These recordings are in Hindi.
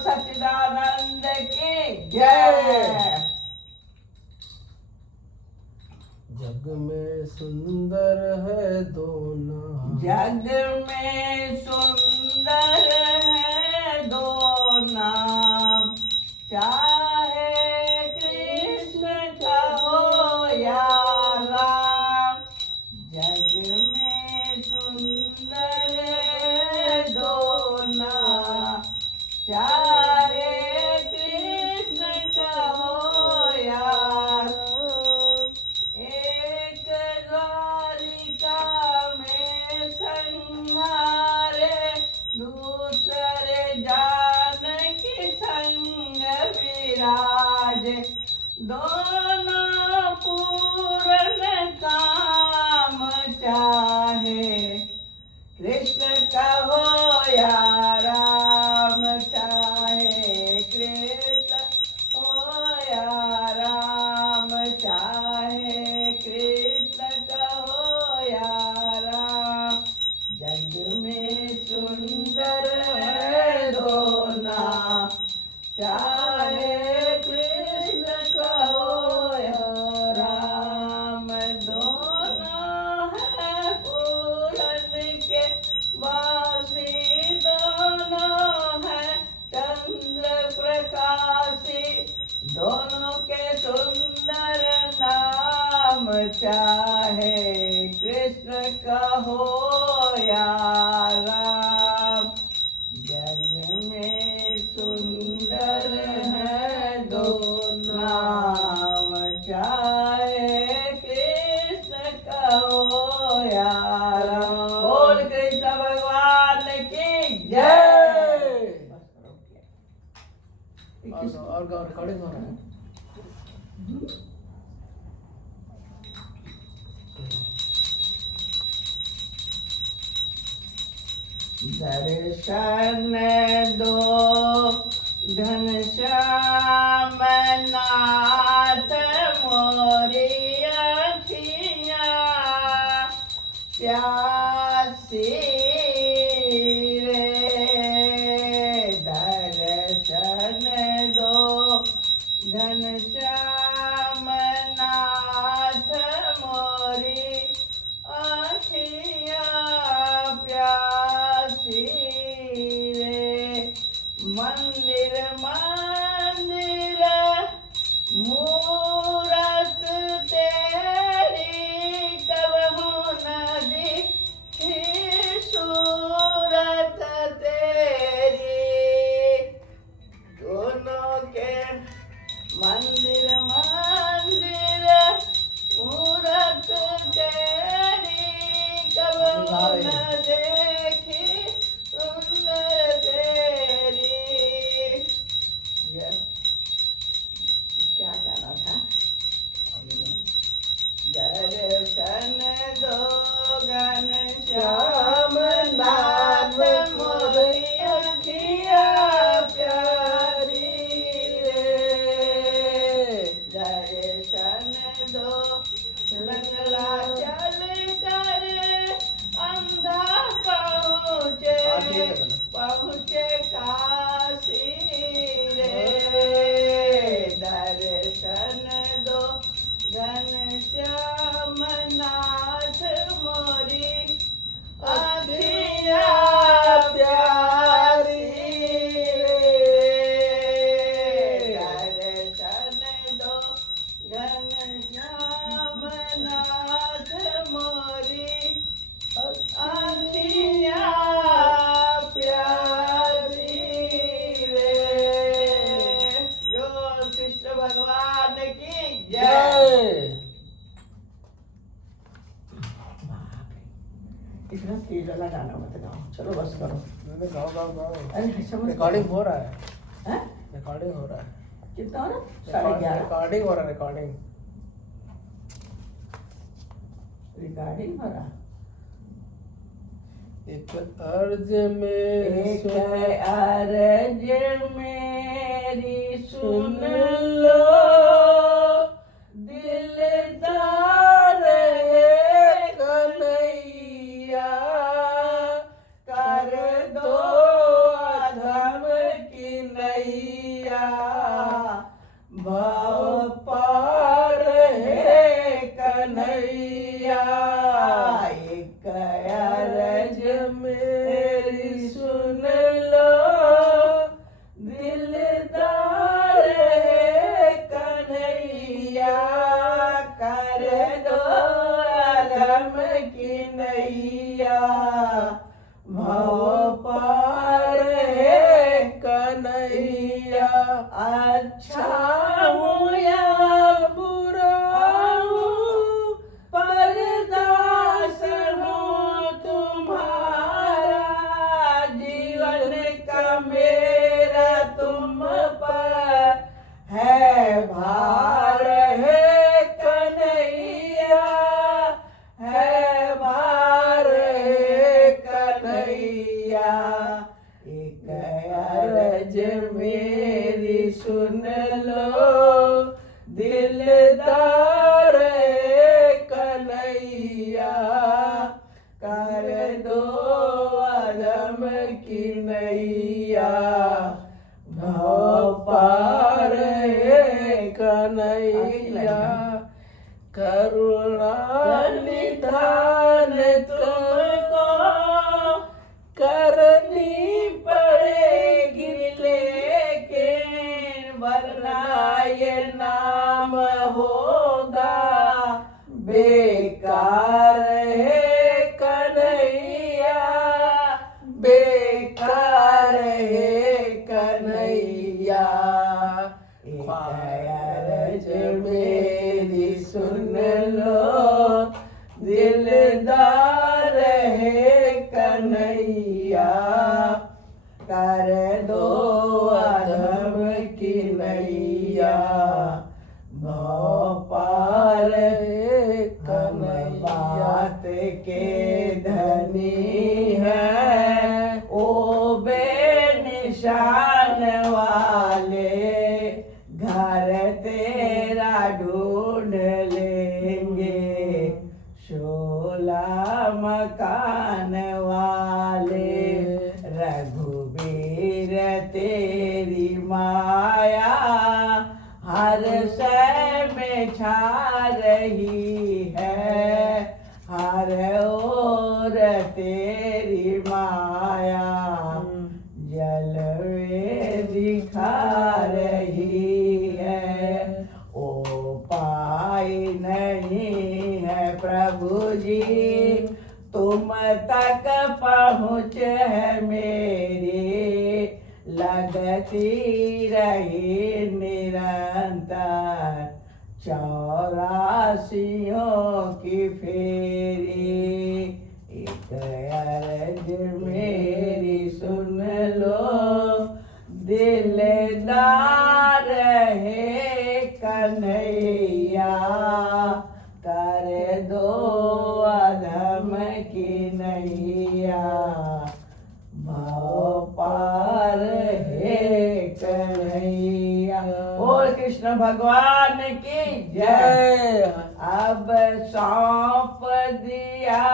सच्चिदानंद की जय। जग में सुंदर है दो नाम, जग में सुंदर है दो नाम, चाहे कृष्ण का हो या राम। जग में सुंदर है दो नाम, चाहे कृष्ण का हो या राम। एक द्वारिका में संहारे, दूसरे जानकी संग विराजे। दोनों पूर्ण काम चाहे, कृष्ण का हो या राम। चाहे कृष्ण हो या राम, चाहे कृष्ण का हो या राम। जग में सुंदर है दो नाम, चाहे कृष्ण का हो या राम। दोनों है पूरन के वासी, दोनों है चंद्र प्रकाशी। दोनों के सुंदर नाम, चाहे कृष्ण का हो या राम। जग में सुंदर है दो नाम, चाहे कृष्ण का हो या राम। बोल कृष्ण भगवान की जय। और रिकॉर्डिंग हो रहा है। दर्शन दो घनश्याम नाथ मोरी अखियाँ प्यासी रे। दर्शन दो घनश्याम नाथ मोरी अखियाँ प्यासी रे। मंदिर मंदिर मूरत तेरी, कबहू न दिखी सूरत तेरी। दोनों के मंदिर मंदिर मूरत तेरी, कबहू न देखी सुंदर तेरी। क्या गाना था? दर्शन दो घनश्याम नाथ मोरी अखियाँ प्यारी रे। दर्शन दो लंगड़ा चल कर अंधा पहुँचे काशी रे। दर्शन दो घनश्याम नाथ मोरी अखियाँ प्यारी रे। दर्शन दो घनश्याम नाथ मोरी अखियाँ प्यारी रे। जो कृष्ण भगवान की जय। इतना तेज वाला गाना मत गाओ, चलो बस करो। गाओ। अरे रिकॉर्डिंग हो रहा है। हैं? रिकॉर्डिंग हो रहा है। कितना हो रहा? 11:30। रिकॉर्डिंग हो रहा है। रिकॉर्डिंग हो रहा। एक अर्ज में एक अर्ज मेरी सुन लो, दिलदार कन्हैया। कर दो अधम की नहीं कन्हैया भव पार हे कन्हैया एक अर्ज मेरी सुन लो दिलदार है कन्हैया कर दो आलम की नैया भव पार है कन्हैया अच्छा हूँ या बुरा हूँ परदास हूँ तुम्हारा जीवन का मेरा तुम पर है भार है कन्हैया है भार है कन्हैया एक अर्ज मेरी सुन लो दिलदार है कन्हैया कर दो आलम की नैया भव पार है कन्हैया करुणा निधान तुमको करनी पड़ेगी लेकिन वरना ये नाम होगा बेकार है कन्हैया बेकार है कन्हैया एक अर्ज मेरी सुन लो दिलदार है कन्हैया कर दो आलम की नैया भव पार है कन्हैया बात के धनी है ओ बेनिशान वाले घर तेरा ढूंढ लेंगे शोला मकान वाले रघुबीर तेरी माया हर शय में छा रही है हर ओर तेरी माया जलवे दिखा रही है ओ पाई नहीं है प्रभु जी तुम तक पहुँच है मेरी लगती रही निरंतर 84 की फेरी एक अर्ज मेरी सुन लो दिलदार है कन्हैया कर दो अधम की नैया भव पार है कन्हैया। और कृष्ण भगवान की जय। अब सौंप दिया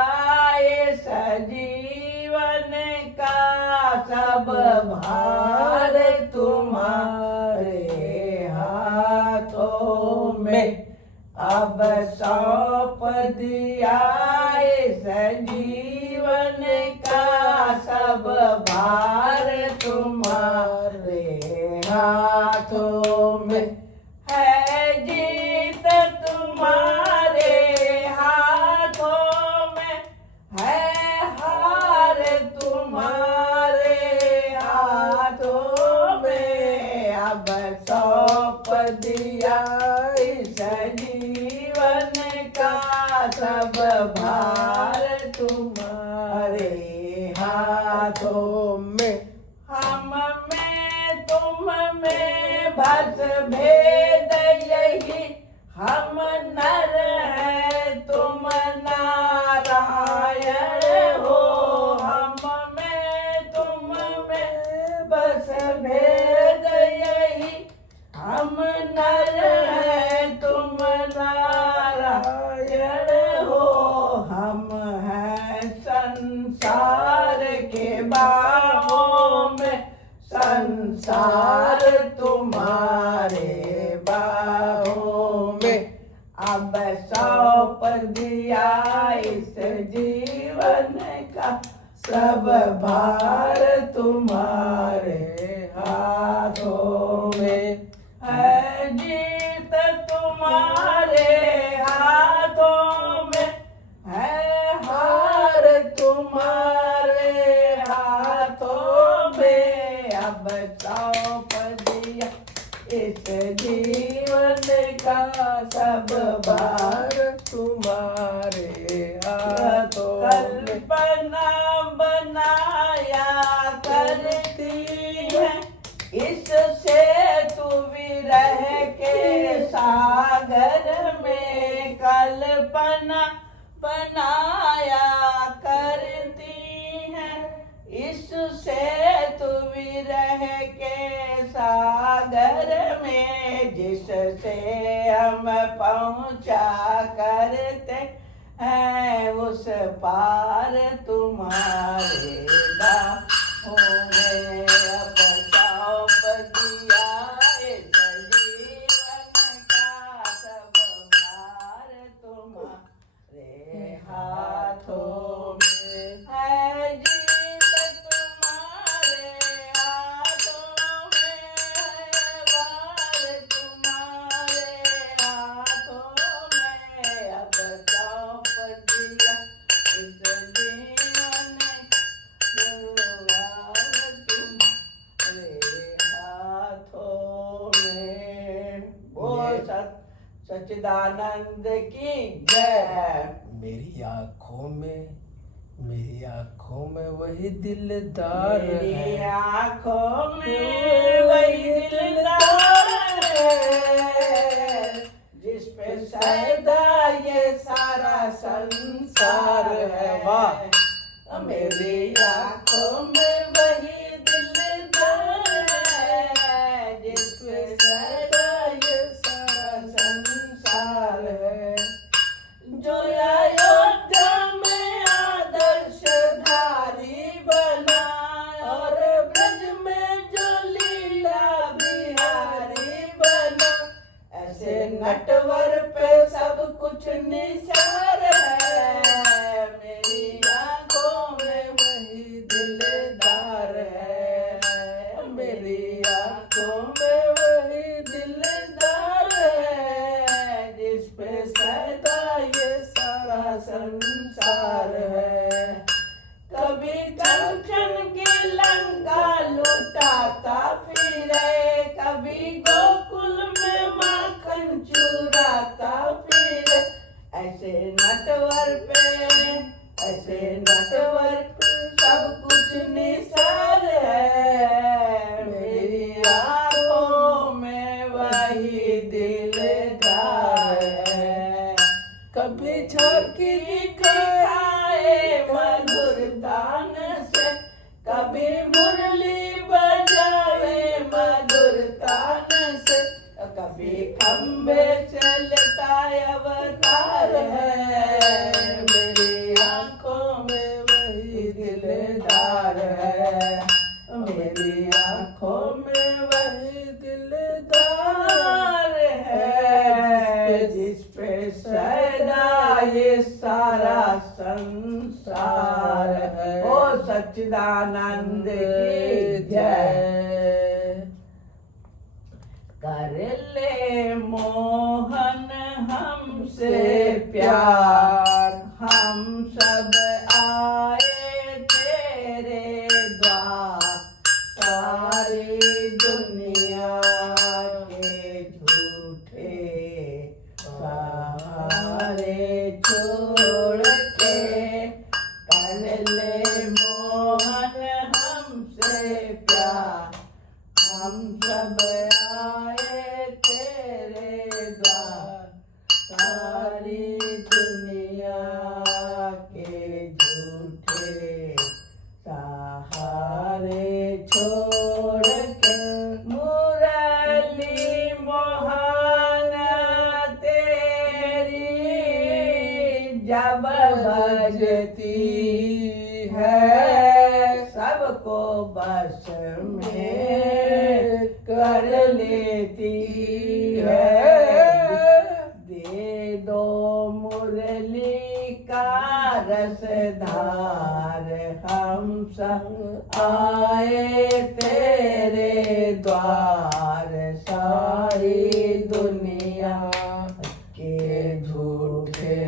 ये सजीवन का सब भार तुम्हारे हाथों में। अब सौंप दिया इस जीवन का सब भार तुम्हारे हाथों में। है जीत तुम्हारे हाथों में, है हार तुम्हारे हाथों में। अब सौंप दिया इस जीवन का सब भार तुम्हारे हाथों में। हम में तुम में बस भेद यही, हम नर हैं तुम नारायण हो। हम में तुम में बस भेद यही, हम नर हैं तुम नारायण हो। हम हैं संसार के बाहों में, संसार संसार तुम्हारे बाहों में, अब सौंप दिया इस जीवन का सब भार तुम्हारे हाथों में। है जीत तुम्हारे हाथों में, है हार तुम्हारे हाथों में, अब सौंप दिया इस जीवन का सब भार तुम्हारे हाथों में। कल्पना बनाया करती है इससे तू विरह के सागर में, कल्पना बनाया करती है इससे तू विरह के सागर में, जिससे हम पहुँचा करते हैं उस पार तुम्हारे बाहों में। अब सौंप दिया इस जीवन का सब भार तुम्हारे हाथों में, है जीत तुम्हारे हाथों में, है वार तुम्हारे हाथों में, अब सौंप दिया इस जीवन हाथों में। बोल सच्चिदानंद की जय। मेरी आँखों में वही दिलदार मेरी है, आँखों में वही दिलदार है, जिस पे सदा ये सारा संसार है। वाह। मेरी आँखों में वही दिलदार है, जिस पे सदा ये सारा संसार है। जो अयोध्या में आदर्शधारी बना और ब्रज में जो लीला बिहारी बना, ऐसे नटवर पे सब कुछ निसार है। मेरी आँखों में वही दिलदार है, मेरी आँखों में वही दिलदार है, जिस पे सदा ये सारा संसार है। कभी कंचन की लंका लुटाता फिरे, कभी गोकुल में माखन चुराता फिरे, ऐसे नटवर पे सब कुछ निसार है। मेरी आँखों में वही दिलदार है, कभी झांकी दिखाए मधुर तान से, कभी मुरली बजावे मधुर तान से, कभी खम्बे चलता अवतार है। मेरी आँखों में वही दिलदार है, मेरी आँखों में वही दिलदार है, जिस पे सदा ये सारा संसार है। ओ सच्चिदानंद की जय। कर ले मोहन हमसे प्यार, हम सब आए तेरे द्वार, सारी दुनिया के झूठे सहारे छोड़ के, कर ले मोहन हमसे प्यार, हम सब आए तेरे द्वार, सारी दुनिया कर लेती है। दे दो मुरली का रसधार, हम सब आए तेरे द्वार। सारी दुनिया के झूठे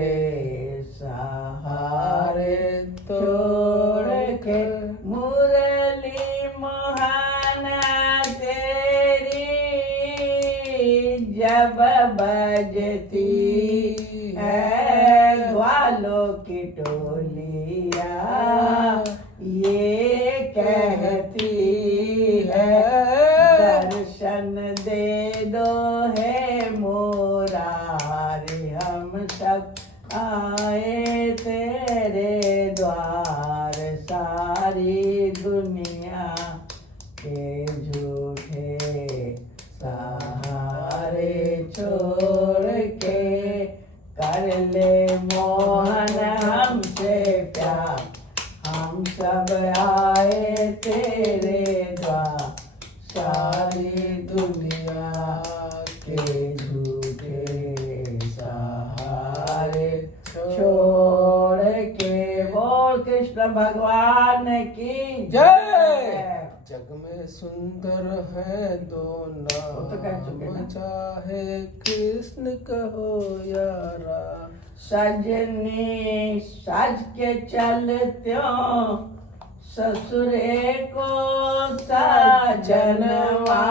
सहारे तोड़ के मुरली मोहन तेरी जब बजती है, ग्वालों की टोलिया ये कहती है, दर्शन दे दो है मुरारी। हम सब आए तेरे द्वार। सारी दुनिया के झूठे सहारे छोड़ के कर ले मोहन हमसे प्यार। हम सब आए तेरे द्वार। सारी दुनिया के झूठे सहारे छोड़ के। बोल कृष्ण भगवान की जय। जग में सुंदर है दो नाम, चाहे कृष्ण कहो या राम। सजनी सज के चलत्यों, ससुरे को सजनवा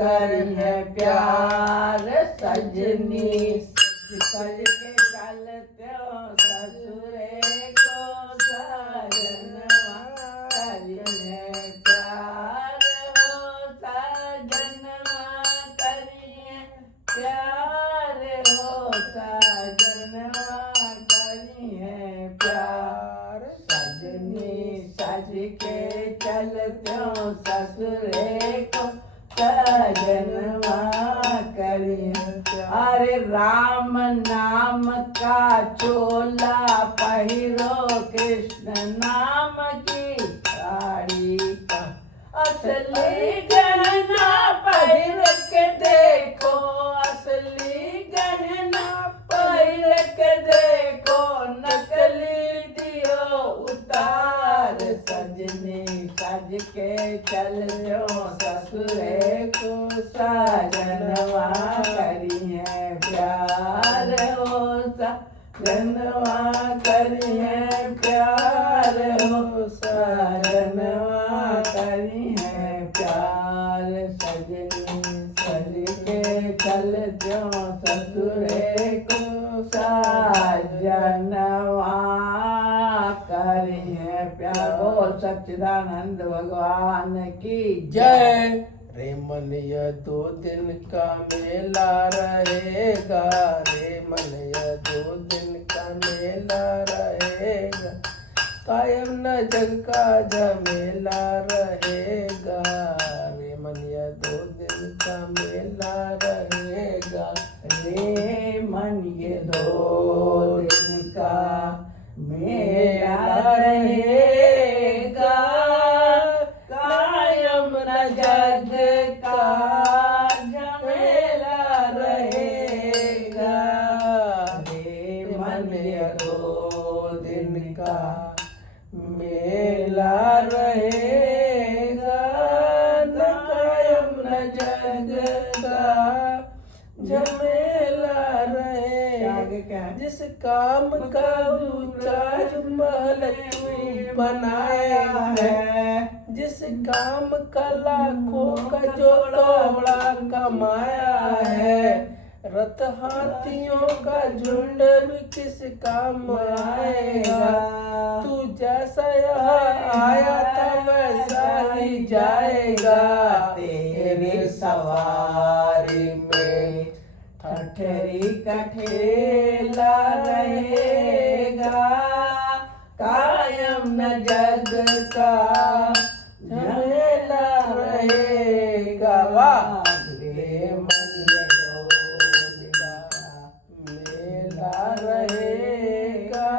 करिए प्यार। सजनी सज के चलत्यों, ससुरे को सजनवा करिए प्यार। हो सजनवा करिए प्यार, हो सजनवा करिए प्यार। सजनी सज के चलत्यों, ससुरे को सजनवा करिए। अरे राम नाम का चोला पहिरो, कृष्ण नाम की साड़ी का असली गहना पहिर के देखो। असली गहना पहिर के देखो, नकली दियो उतार। सजनी सज के चलो, ससुरे को सजनवा करिए प्यार। हो सजनवा करिए प्यार, हो सजनवा करिए प्यार। सजनी सज के चलो, ससुरे को सजनवा करिए प्यार। बोल सच्चिदानंद भगवान की जय। रे मन यह 2 दिन का मेला रहेगा, रे मन यह 2 दिन का मेला रहेगा। कायम न जग का झमेला रहेगा, रे मन यह 2 दिन का मेला रहेगा। रे मन ये 2 दिन का मेला रहेगा, कायम न जग का झमेला रहेगा। रे मन ये 2 दिन का मेला रहेगा, न कायम न जग का झमेला रहेगा। आगे क्या है? जिस काम का ऊंचा महल तू बनाया है, जिस काम का लाखों का जो तोड़ा कमाया है, रथ हाथियों का झुंड भी किस काम आएगा। तू जैसा यहाँ आया था वैसा ही जाएगा। तेरी सवारी में ठठरी कठेला रहेगा, कायम न जग का झमेला रहेगा। वाह। रे मन ये 2 दिन का मेला रहेगा,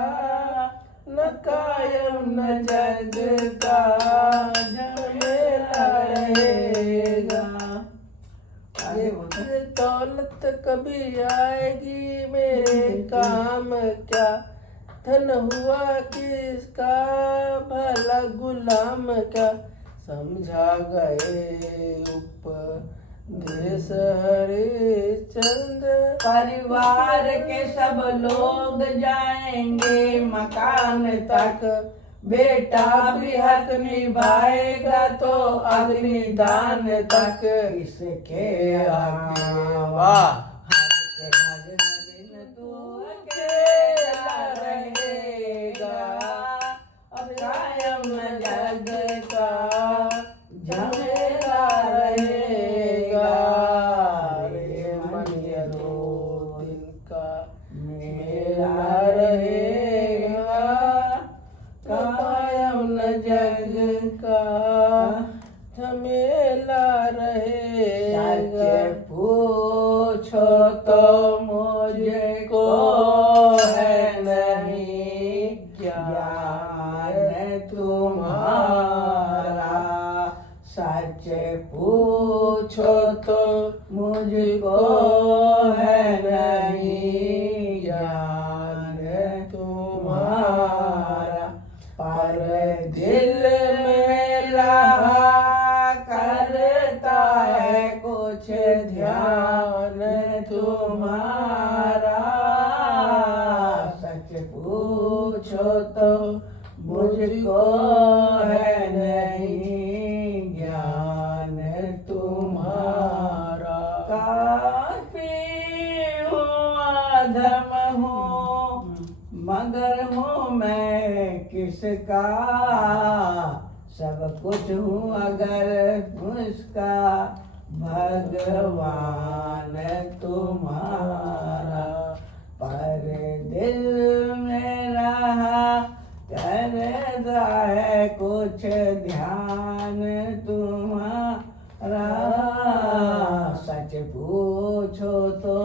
न कायम न जग का झमेला रहेगा। कभी आएगी मेरे काम क्या, धन हुआ किसका भला गुलाम क्या, समझा गए उपदेश हरिश्चंद्र। परिवार के सब लोग जाएंगे मकान तक, बेटा भी हक निभाएगा तो अग्निदान तक। इसके आगे वाह भजन बिन तू अकेला रहेगा, अब कायम जग का झमेला रहेगा। रे मन ये 2 दिन का मेला रहेगा, कायम न जग का झमेला रहेगा। सच पूछो तो मुझको है नहीं ज्ञान तुम्हारा, सच पूछो तो मुझको है नहीं ज्ञान तुम्हारा, पर दिल में रहा करता है कुछ ध्यान तुम्हारा। सच पूछो तो मुझको है नहीं ज्ञान तुम्हारा। काफी हूँ अधम हूँ मगर हूँ मैं किसका, सब कुछ हूँ अगर उसका भगवान तुम्हारा, पर दिल में रहा करता है कुछ ध्यान तुम्हारा। सच पूछो तो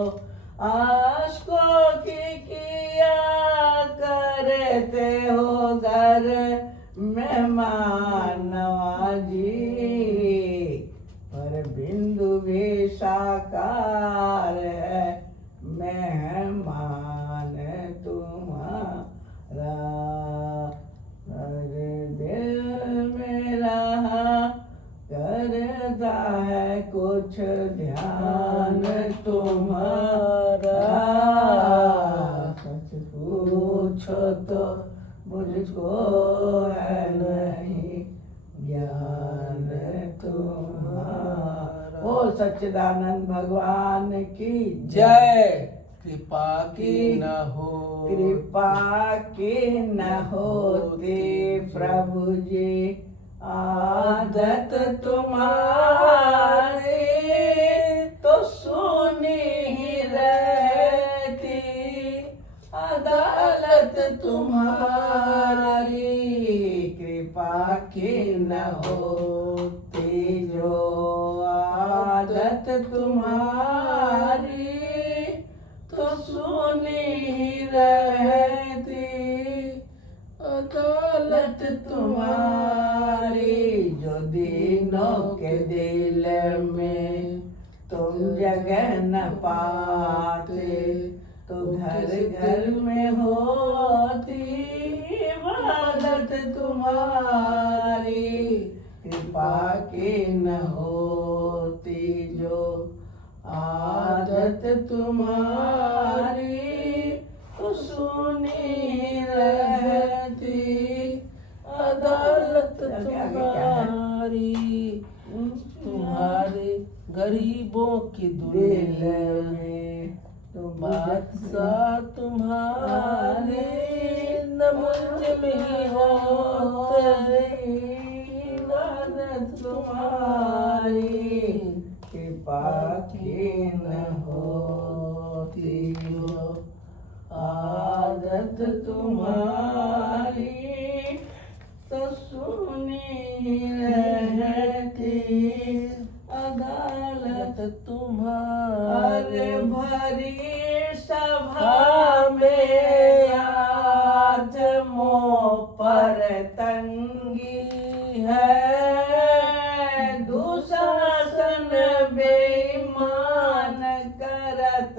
आशकों की किया करते हो घर मेहमान नवाजी, पर बिंदु भी साकार है मेहमान तुम्हारा। अरे दिल में रहा करता है कुछ ध्यान तुम्हारा। सच पूछो तो मुझको है नहीं ज्ञान तुम्हारा। ओ सच्चिदानंद भगवान की जय। कृपा की न हो, कृपा की न होती प्रभु जी आदत तुम्हारी, तो सुनी ही रहती अदालत तुम्हारी। कृपा की न होती जो आदत तुम्हारी, तो सुनी ही रहती अदालत तुम्हारी। जो दीनों के दिल में तुम जगह न पाते, तो घर घर में होती इबादत तुम्हारी। कृपा की न होती जो आदत तुम्हारी, तो सुनी रहती अदालत तुम्हारी। तुम्हारे गरीबों की दिल में तो बादशाह तुम्हारे न मुल्ज़िम ही होते इबादत तुम्हारी। कृपा की न होती जो आदत तुम्हारी, तो सुनी रहती अदालत तुम्हारे। भरी सभा में आज मुँह पर तंगी है, दुशासन बेईमान करत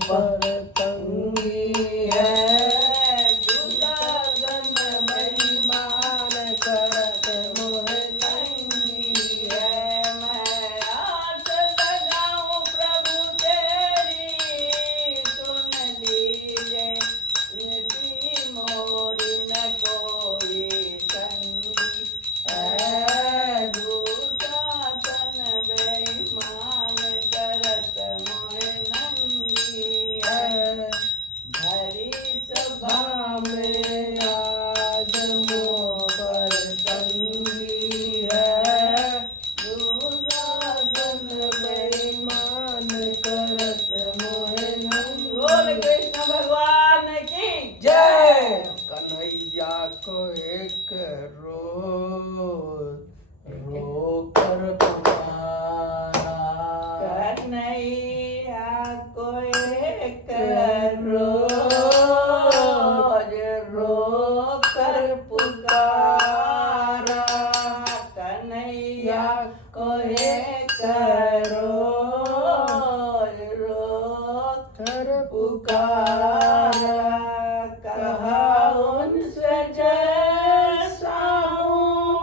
पर तंगी है, दुर्योधन बेईमान करत मोहे तंगी है। मैं आस लगाऊं प्रभु तेरी, सुन लीजिए नियति मोरी न कोई संगी है। दुर्योधन बेईमान करत मोहे नंगी है। धरी सभा में आज मोह पर तंगी है, दुर्योधन बेईमान करत मोहे बोल नंगी। कृष्ण भगवान की जय। कन्हैया को एक रो कर पुकारा, कन्हैया को एक रोज रो कर पुकारा। कन्हैया को एक रोज रो कर पुकारा। कहा उनसे जैसा हूँ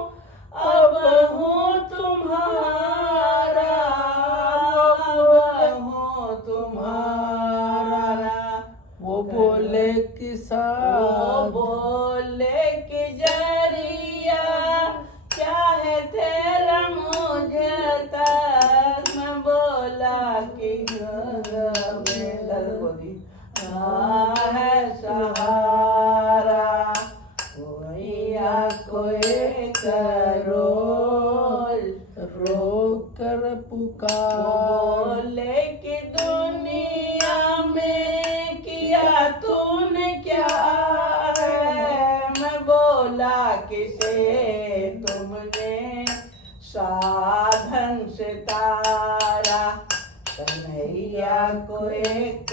अब हूँ तुम्हारा, अब हूँ तुम्हारा। वो बोले वो किसान, बोले कि जरिया चाहे तेरा मुझे तक। मैं बोला कि घर में ललकोदी है सहारा। कोइया कोई करो रो कर पुकार। बोले कि दुनिया में किया तूने क्या है। मैं बोला किसे तुमने साधन से तारा। कन्हैया को एक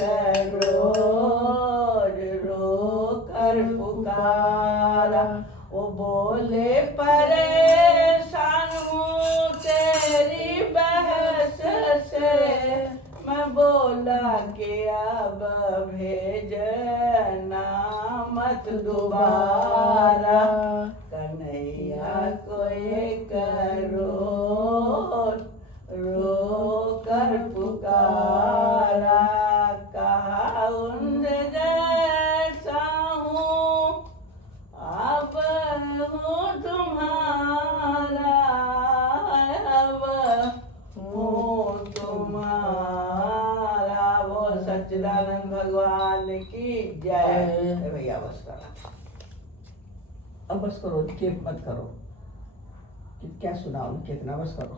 रोज रो कर पुकारा। वो बोले परेशान हूँ तेरी बहस से। मैं बोला कि अब भेजना मत दोबारा। कन्हैया को एक रोज रो कर पुकारा। कहा उन जैसा हूँ अब हूँ तुम्हारा, अब हूँ तुम्हारा। वो सच्चिदानंद भगवान की जय। भैया बस करो, अब बस करो, केक मत करो। क्या सुनाओ कितना, बस करो।